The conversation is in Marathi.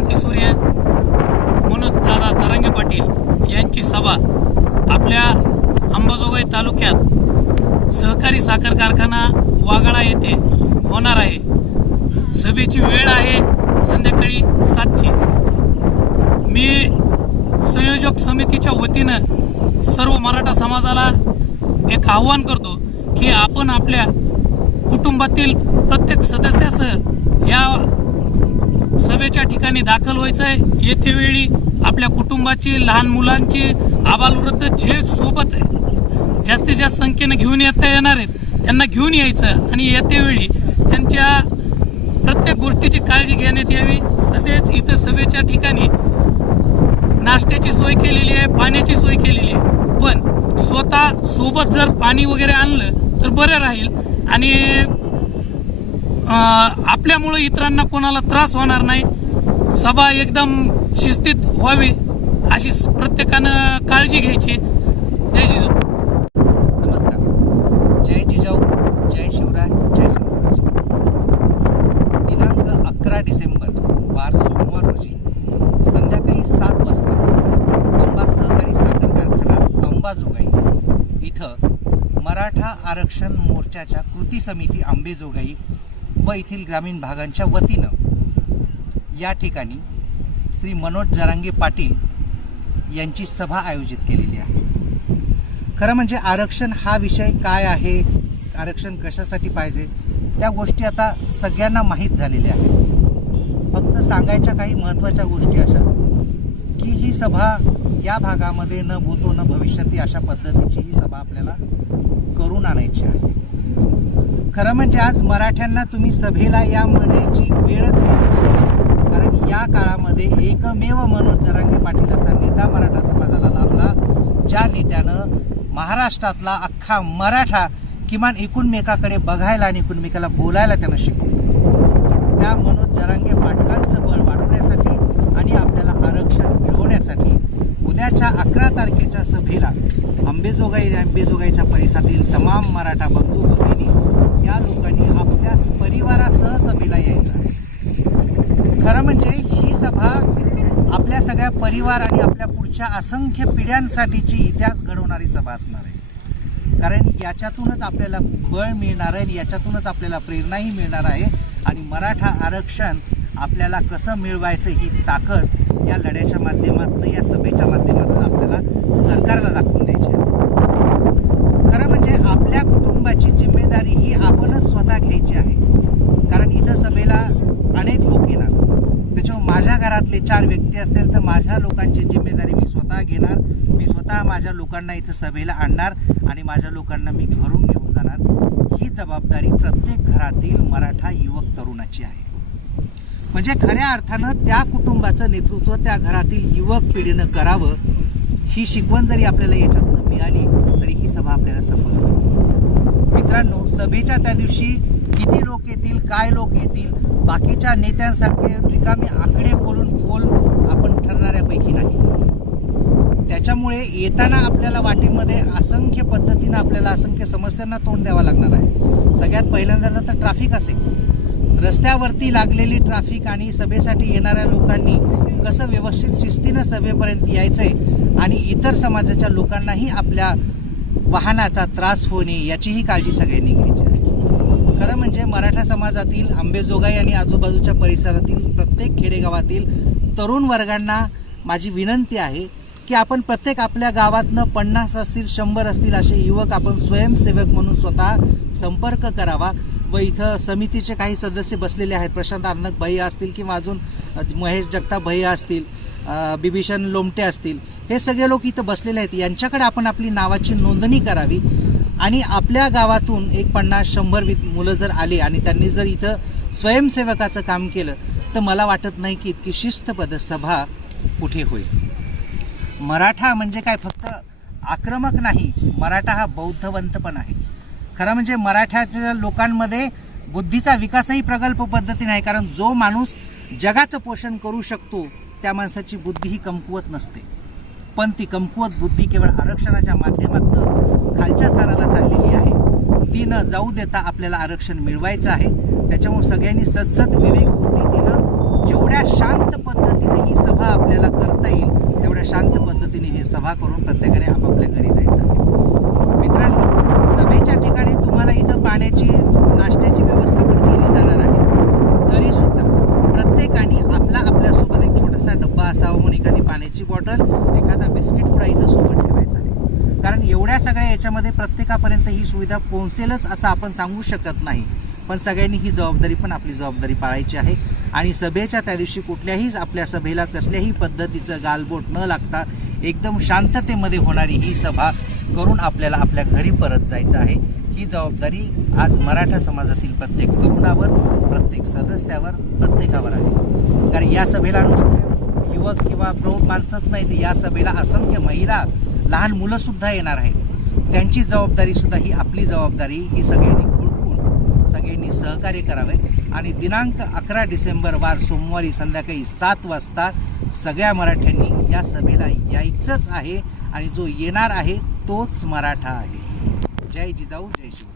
क्रांतीसूर्य मनोज दादा जरांगे पाटील यांची सभा आपल्या अंबाजोगाई तालुक्यात सहकारी साखर कारखाना वाघाळा येथे होणार आहे। सभेची वेळ आहे संध्याकाळी 7ची। मी संयोजक समितीच्या वतीनं सर्व मराठा समाजाला एक आव्हान करतो की आपण आपल्या कुटुंबातील प्रत्येक सदस्यासह या सभेच्या ठिकाणी दाखल व्हायचं आहे। येते वेळी आपल्या कुटुंबाची, लहान मुलांची, आबालवृद्ध जे सोबत जास्तीत जास्त संख्येने घेऊन येणार आहेत त्यांना घेऊन यायचं आणि येते वेळी त्यांच्या प्रत्येक गोष्टीची काळजी घेण्यात यावी। तसेच इथं सभेच्या ठिकाणी नाश्त्याची सोय केलेली आहे, पाण्याची सोय केलेली आहे, पण स्वतः सोबत जर पाणी वगैरे आणलं तर बरं राहील आणि आपल्यामुळे इतरांना कोणाला त्रास होणार नाही। सभा एकदम शिस्तीत व्हावी अशी प्रत्येकानं काळजी घ्यायची। जय जिजाऊ। नमस्कार। जय जिजाऊ, जय शिवराय, जय संभाजी। दिनांक 11 डिसेंबर वार सोमवार रोजी संध्याकाळी 7 वाजता अंबा सहकारी साखर कारखाना अंबाजोगाई इथं मराठा आरक्षण मोर्चाच्या कृती समिती अंबेजोगाई व येथील ग्रामीण भागांच्या वतीनं या ठिकाणी श्री मनोज जरांगे पाटील यांची सभा आयोजित केलेली आहे। खरं म्हणजे आरक्षण हा विषय काय आहे, आरक्षण कशासाठी पाहिजे त्या गोष्टी आता सगळ्यांना माहीत झालेल्या आहेत। फक्त सांगायच्या काही महत्त्वाच्या गोष्टी अशा की ही सभा या भागामध्ये न भूतो न भविष्यती अशा पद्धतीची ही सभा आपल्याला करून आणायची आहे। खरं म्हणजे आज मराठ्यांना तुम्ही सभेला या म्हणण्याची वेळच येत नाही, कारण या काळामध्ये एकमेव मनोज जरांगे पाटील असा नेता मराठा समाजाला लाभला ज्या नेत्यानं महाराष्ट्रातला अख्खा मराठा किमान एकूणमेकाकडे बघायला आणि एकूणमेकाला बोलायला त्यांना शिकवलं। त्या मनोज जरांगे पाटलांचं बळ वाढवण्यासाठी आणि आपल्याला आरक्षण मिळवण्यासाठी उद्याच्या 11 तारखेच्या सभेला अंबेजोगाईच्या परिसरातील तमाम मराठा बंधू भगिनी या लोकांनी आपल्या परिवारासह सभेला यायचं आहे। खरं म्हणजे ही सभा आपल्या सगळ्या परिवार आणि आपल्या पुढच्या असंख्य पिढ्यांसाठीची इतिहास घडवणारी सभा असणार आहे, कारण याच्यातूनच आपल्याला बळ मिळणार आहे आणि याच्यातूनच आपल्याला प्रेरणाही मिळणार आहे आणि मराठा आरक्षण आपल्याला कसं मिळवायचं ही ताकद या लढ्याच्या माध्यमातून, या सभेच्या माध्यमातून आपल्याला सरकारला दाखवून द्यायची आहे। खरं म्हणजे आपल्या कुटुंबाची जिम्मेदारी ही आपणच स्वतः घ्यायची आहे, कारण इथं सभेला अनेक लोक येणार। त्याच्यामुळे माझ्या घरातले 4 व्यक्ती असतील तर माझ्या लोकांची जिम्मेदारी मी स्वतः घेणार, मी स्वतः माझ्या लोकांना इथं सभेला आणणार आणि माझ्या लोकांना मी घरून घेऊन जाणार। ही जबाबदारी प्रत्येक घरातील मराठा युवक तरुणाची आहे। म्हणजे खऱ्या अर्थानं त्या कुटुंबाचं नेतृत्व त्या घरातील युवक पिढीनं करावं, ही शिकवण जरी आपल्याला याच्यातून मिळाली तरी ही सभा आपल्याला सफल होईल। मित्रांनो, सभेच्या त्या दिवशी किती लोक येतील, काय लोक येतील, बाकीच्या नेत्यांसारखे रिकामे आकडे बोल आपण ठरणाऱ्यापैकी नाही। त्याच्यामुळे येताना आपल्याला वाटेमध्ये असंख्य पद्धतीनं आपल्याला असंख्य समस्यांना तोंड द्यावं लागणार आहे। सगळ्यात पहिल्यांदा तर ट्रॅफिक असेल, रस्त्यावरती लागलेली ट्रॅफिक आणि सभेसाठी येणाऱ्या लोकांनी कसं व्यवस्थित शिस्तीनं सभेपर्यंत यायचंय आणि इतर समाजाच्या लोकांनाही आपल्या वाहनाचा त्रास होणे याचीही काळजी सगळ्यांनी घ्यायची आहे। खरं म्हणजे मराठा समाजातील अंबेजोगाई आणि आजूबाजूच्या परिसरातील प्रत्येक खेडेगावातील तरुण वर्गांना माझी विनंती आहे की आपण प्रत्येक आपल्या गावातनं 50 असतील, 100 असतील असे युवक आपण स्वयंसेवक म्हणून स्वतः संपर्क करावा व इथं समितीचे काही सदस्य बसलेले आहेत, प्रशांत आनंद भैया असतील किंवा अजून महेश जगताप भैया असतील, बिभीषण लोमटे असतील, हे सगळे लोक इथं बसलेले आहेत। यांच्याकडे आपण आपली नावाची नोंदणी करावी आणि आपल्या गावातून एक 50-100 मुलं जर आले आणि त्यांनी जर इथं स्वयंसेवकाचं काम केलं तर मला वाटत नाही की इतकी शिस्तबद्ध सभा कुठे होईल। मराठा म्हणजे काय फक्त आक्रमक नाही, मराठा हा बौद्धवंत पण आहे। खरं म्हणजे मराठ्याच्या लोकांमध्ये बुद्धीचा विकासही प्रगल्भ पद्धतीने आहे, कारण जो माणूस जगाचं पोषण करू शकतो त्या माणसाची बुद्धी ही कमकुवत नसते, पण ती कमकुवत बुद्धी केवळ आरक्षणाच्या माध्यमातून खालच्या स्तराला चाललेली आहे। ती न जाऊ देता आपल्याला आरक्षण मिळवायचं आहे। त्याच्यामुळे सगळ्यांनी सदसद विवेक बुद्धीनं जेवढ्या शांत पद्धतीने ही सभा आपल्याला करता येईल तेवढ्या शांत पद्धतीने ही सभा करून प्रत्येकाने आपापल्या घरी जायचं आहे. मित्रांनो, सभेच्या ठिकाणी तुम्हाला इथं पाण्याची नाश्त्याची व्यवस्था पण केली जाणार आहे. तरी सुद्धा प्रत्येकाने आपल्यासोबत एक छोटासा डब्बा असावा, म्हणून एखादी पाण्याची बॉटल, एखादा बिस्किट पुडा इथं सोबत ठेवायचा आहे. कारण एवढ्या सगळ्या याच्यामध्ये प्रत्येकापर्यंत ही सुविधा पोहोचेलच असं आपण सांगू शकत नाही. पण सगळ्यांनी ही जबाबदारी पण आपली जबाबदारी पाळायची आहे. आणि सभेच्या त्या दिवशी कुठल्याही आपल्या सभेला कसल्याही पद्धतीचं गालबोट न लागता एकदम शांततेमध्ये होणारी ही सभा करून आपल्याला आपल्या घरी परत जायचं आहे. ही जबाबदारी आज मराठा समाजातील प्रत्येक तरुणावर, प्रत्येक सदस्यावर, प्रत्येकावर आहे. कारण या सभेला नुसते युवक किंवा प्रौढ माणसंच नाही, तर या सभेला असंख्य महिला, लहान मुलंसुद्धा येणार आहेत. त्यांची जबाबदारीसुद्धा ही आपली जबाबदारी, ही सगळ्यांनी ओळखून सगळ्यांनी सहकार्य करावे. आणि दिनांक 11 डिसेंबर वार सोमवारी संध्याकाळी 7 वाजता सगळ्या मराठ्यांनी या सभेला यायचंच आहे. आणि जो येणार आहे तोच मराठा आहे. जय जिजाऊ, जय शिवराय.